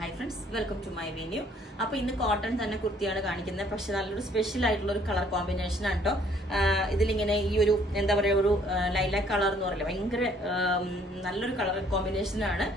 Hi friends, welcome to my video. അപ്പോൾ ഇന്ന് cotton തന്നെ കുർത്തിയാണ് കാണിക്കുന്നത്. പക്ഷേ നല്ലൊരു സ്പെഷ്യൽ ആയിട്ടുള്ള ഒരു കളർ കോമ്പിനേഷൻ ആണ് ട്ടോ. ഇതിലിങ്ങനെ ഈ ഒരു എന്താ പറയുക ഒരു ലൈലാക് കളർ എന്ന് പറയില്ല, ഭയങ്കര നല്ലൊരു കളർ കോമ്പിനേഷൻ ആണ്.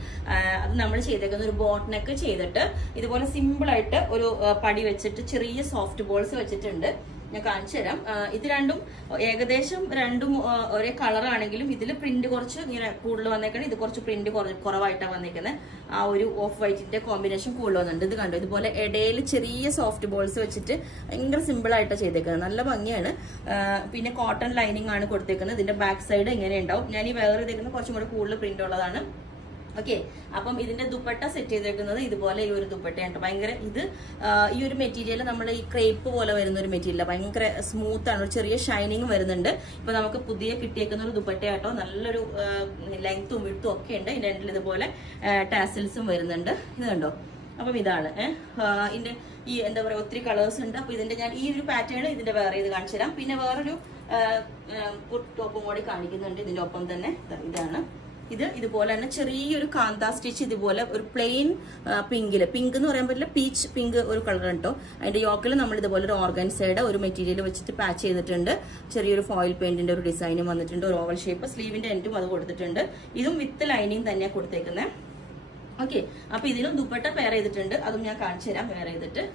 അത് നമ്മൾ ചെയ്തേക്കുന്ന ഒരു ബോട്ട് നെക്ക് ചെയ്തിട്ട് ഇതുപോലെ സിമ്പിൾ ആയിട്ട് ഒരു പടി വെച്ചിട്ട് ചെറിയ സോഫ്റ്റ് ബോൾസ് വെച്ചിട്ടുണ്ട്. ഞാൻ കാണിച്ചു തരാം. ഇത് രണ്ടും ഏകദേശം രണ്ടും ഒരേ കളർ ആണെങ്കിലും ഇതിൽ പ്രിന്റ് കുറച്ച് ഇങ്ങനെ കൂടുതൽ വന്നേക്കണം, ഇത് കുറച്ച് പ്രിന്റ് കുറവായിട്ടാണ് വന്നേക്കുന്നത്. ആ ഒരു ഓഫ് വൈറ്റിന്റെ കോമ്പിനേഷൻ കൂടുതൽ വന്നിട്ടുണ്ട്. ഇത് കണ്ടോ, ഇതുപോലെ ഇടയിൽ ചെറിയ സോഫ്റ്റ് ബോൾസ് വെച്ചിട്ട് ഭയങ്കര സിമ്പിൾ ആയിട്ടാണ് ചെയ്തേക്കുന്നത്. നല്ല ഭംഗിയാണ്. പിന്നെ കോട്ടൺ ലൈനിങ് ആണ് കൊടുത്തേക്കുന്നത്. ഇതിന്റെ ബാക്ക് സൈഡ് ഇങ്ങനെ ഉണ്ടാവും. ഞാൻ ഈ വേറെ ഇതേക്കുന്നത് കുറച്ചും കൂടെ കൂടുതൽ പ്രിന്റ് ഉള്ളതാണ്. ഓക്കെ, അപ്പം ഇതിന്റെ ദുപ്പട്ട സെറ്റ് ചെയ്തേക്കുന്നത് ഇതുപോലെ ഈ ഒരു ദുപ്പട്ടയാണ്. ഭയങ്കര ഇത് ഈ ഒരു മെറ്റീരിയൽ നമ്മൾ ഈ ക്രേപ്പ് പോലെ വരുന്ന ഒരു മെറ്റീരിയൽ, ഭയങ്കര സ്മൂത്ത് ആണ്, ഒരു ചെറിയ ഷൈനിങ് വരുന്നുണ്ട്. ഇപ്പൊ നമുക്ക് പുതിയ കിട്ടിയേക്കുന്ന ഒരു ദുപ്പട്ടയാട്ടോ, നല്ലൊരു ലെങ്ത്തും വിഡ്ത്തും ഒക്കെ ഉണ്ട്. ഇതിന്റെ എൻഡിൽ ഇതുപോലെ ടാസിൽസും വരുന്നുണ്ട്. ഇത് കണ്ടോ, അപ്പം ഇതാണ് ഇതിന്റെ ഈ എന്താ പറയുക ഒത്തിരി കളേഴ്സ് ഉണ്ട്. അപ്പൊ ഇതിന്റെ ഞാൻ ഈ ഒരു പാറ്റേൺ ഇതിന്റെ വേറെ ഇത് കാണിച്ചു തരാം. പിന്നെ വേറൊരു ടോപ്പും കൂടി കാണിക്കുന്നുണ്ട് ഇതിന്റെ ഒപ്പം തന്നെ. ഇതാണ് ഇത്. ഇതുപോലെ തന്നെ ചെറിയൊരു കാന്ത സ്റ്റിച്ച്, ഇതുപോലെ ഒരു പ്ലെയിൻ പിങ്കില്, പിങ്ക് എന്ന് പറയാൻ പറ്റില്ല, പീച്ച് പിങ്ക് ഒരു കളർ കേട്ടോ. അതിന്റെ യോക്കിൽ നമ്മൾ ഇതുപോലെ ഒരു ഓർഗൻസൈഡ് ഒരു മെറ്റീരിയൽ വെച്ചിട്ട് പാച്ച് ചെയ്തിട്ടുണ്ട്. ചെറിയൊരു ഫോയിൽ പെയിന്റിന്റെ ഒരു ഡിസൈനും വന്നിട്ടുണ്ട്. ഒരു ഓവൽ ഷേപ്പ്, സ്ലീവിന്റെ എൻഡും അത് കൊടുത്തിട്ടുണ്ട്. ഇതും വിത്ത് ലൈനിങ് തന്നെയാണ് കൊടുത്തേക്കുന്നത്. ഓക്കെ, അപ്പൊ ഇതിനും ദുപ്പട്ട പെയർ ചെയ്തിട്ടുണ്ട്. അതും ഞാൻ കാണിച്ചു തരാം പെയർ ചെയ്തിട്ട്.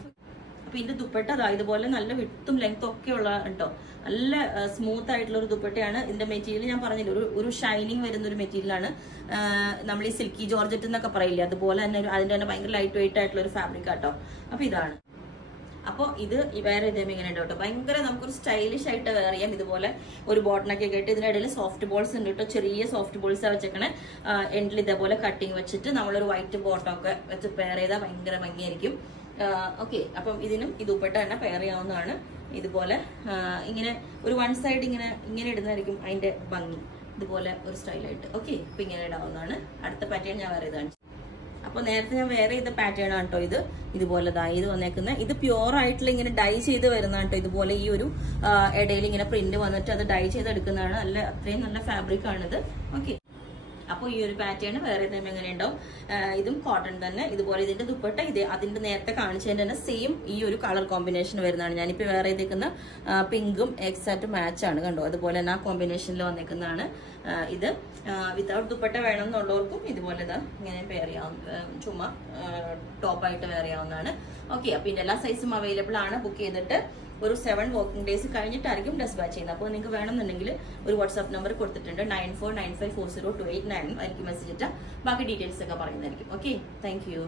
അപ്പൊ ഇതിന്റെ ദുപ്പട്ട അതാ ഇതുപോലെ നല്ല വിട്ടും ലെങ്ത്തും ഒക്കെ ഉള്ള കേട്ടോ, നല്ല സ്മൂത്ത് ആയിട്ടുള്ള ഒരു ദുപ്പട്ടയാണ്. ഇതിന്റെ മെറ്റീരിയൽ ഞാൻ പറഞ്ഞില്ല, ഒരു ഷൈനിങ് വരുന്ന ഒരു മെറ്റീരിയലാണ്. നമ്മൾ ഈ സിൽക്കി ജോർജറ്റ് എന്നൊക്കെ പറയില്ലേ, അതുപോലെ തന്നെ അതിന്റെ തന്നെ ഭയങ്കര ലൈറ്റ് വെയിറ്റ് ആയിട്ടുള്ള ഒരു ഫാബ്രിക് ആട്ടോ. അപ്പൊ ഇതാണ്. അപ്പോൾ ഇത് വേറെ ഇതേമ ഇങ്ങനെ ഉണ്ട് കേട്ടോ, ഭയങ്കര നമുക്കൊരു സ്റ്റൈലിഷ് ആയിട്ട് വേറെ ചെയ്യാം. ഇതുപോലെ ഒരു ബോട്ടനൊക്കെ കേട്ട് ഇതിന്റെ ഇടയിൽ സോഫ്റ്റ് ബോൾസ് ഉണ്ട് കേട്ടോ, ചെറിയ സോഫ്റ്റ് ബോൾസ് വെച്ചേക്കണേ. എൻഡിൽ ഇതേപോലെ കട്ടിങ് വെച്ചിട്ട് നമ്മളൊരു വൈറ്റ് ബോട്ടമൊക്കെ വെച്ച് പെയർ ചെയ്താൽ ഭയങ്കര ഭംഗിയായിരിക്കും. ഓക്കെ, അപ്പം ഇതിനും ഇത് ദുപ്പട്ട തന്നെ പെയർ ചെയ്യാവുന്നതാണ്. ഇതുപോലെ ഇങ്ങനെ ഒരു വൺ സൈഡ് ഇങ്ങനെ ഇടുന്നതായിരിക്കും അതിന്റെ ഭംഗി, ഇതുപോലെ ഒരു സ്റ്റൈലായിട്ട്. ഓക്കെ, ഇപ്പൊ ഇങ്ങനെ ഇടാവുന്നതാണ്. അടുത്ത പാറ്റേൺ ഞാൻ വേറെ ഇതാണ്. അപ്പൊ നേരത്തെ ഞാൻ വേറെ ചെയ്ത പാറ്റേൺ ആണ് കേട്ടോ ഇത്. ഇതുപോലെ ഇത് വന്നേക്കുന്നത് ഇത് പ്യുവർ ആയിട്ടുള്ള ഇങ്ങനെ ഡൈ ചെയ്ത് വരുന്നതാണ് കേട്ടോ. ഇതുപോലെ ഈ ഒരു ഇടയിൽ ഇങ്ങനെ പ്രിന്റ് വന്നിട്ട് അത് ഡൈ ചെയ്തെടുക്കുന്നതാണ്. അത്രയും നല്ല ഫാബ്രിക് ആണിത്. ഓക്കെ, അപ്പോൾ ഈ ഒരു പാറ്റേൺ വേറെ തന്നെ എങ്ങനെ ഉണ്ടാവും. ഇതും കോട്ടൺ തന്നെ. ഇതുപോലെ ഇതിന്റെ ദുപ്പട്ട അതിന്റെ നേരത്തെ കാണിച്ചതിന്റെ തന്നെ സെയിം ഈ ഒരു കളർ കോമ്പിനേഷൻ വരുന്നതാണ്. ഞാനിപ്പോ വേറെ ചെയ്തേക്കുന്ന പിങ്കും എക്സാക്ട് മാച്ച് ആണ് കണ്ടോ. അതുപോലെ തന്നെ ആ കോമ്പിനേഷനിൽ വന്നേക്കുന്നതാണ് ഇത്. വിത്തൗട്ട് ദുപ്പട്ട വേണം എന്നുള്ളവർക്കും ഇതുപോലെ ഇങ്ങനെ പെയർ ചെയ്യാവുന്ന, ചുമ്മാ ടോപ്പായിട്ട് വെയർ ചെയ്യാവുന്നതാണ്. ഓക്കെ, അപ്പൊ ഇതിന്റെ എല്ലാ സൈസും അവൈലബിൾ ആണ്. ബുക്ക് ചെയ്തിട്ട് ഒരു 7 വർക്കിംഗ് ഡേയ്സ് കഴിഞ്ഞിട്ടായിരിക്കും ഡെസ്പാച്ച് ചെയ്യുന്നത്. അപ്പോൾ നിങ്ങൾക്ക് വേണമെന്നുണ്ടെങ്കിൽ ഒരു വാട്സ്ആപ്പ് നമ്പർ കൊടുത്തിട്ടുണ്ട്, 9495402899. എനിക്ക് മെസ്സേജ് ഇട്ടാൽ ബാക്കി ഡീറ്റെയിൽസ് ഒക്കെ പറയുന്നതായിരിക്കും. Okay, thank you.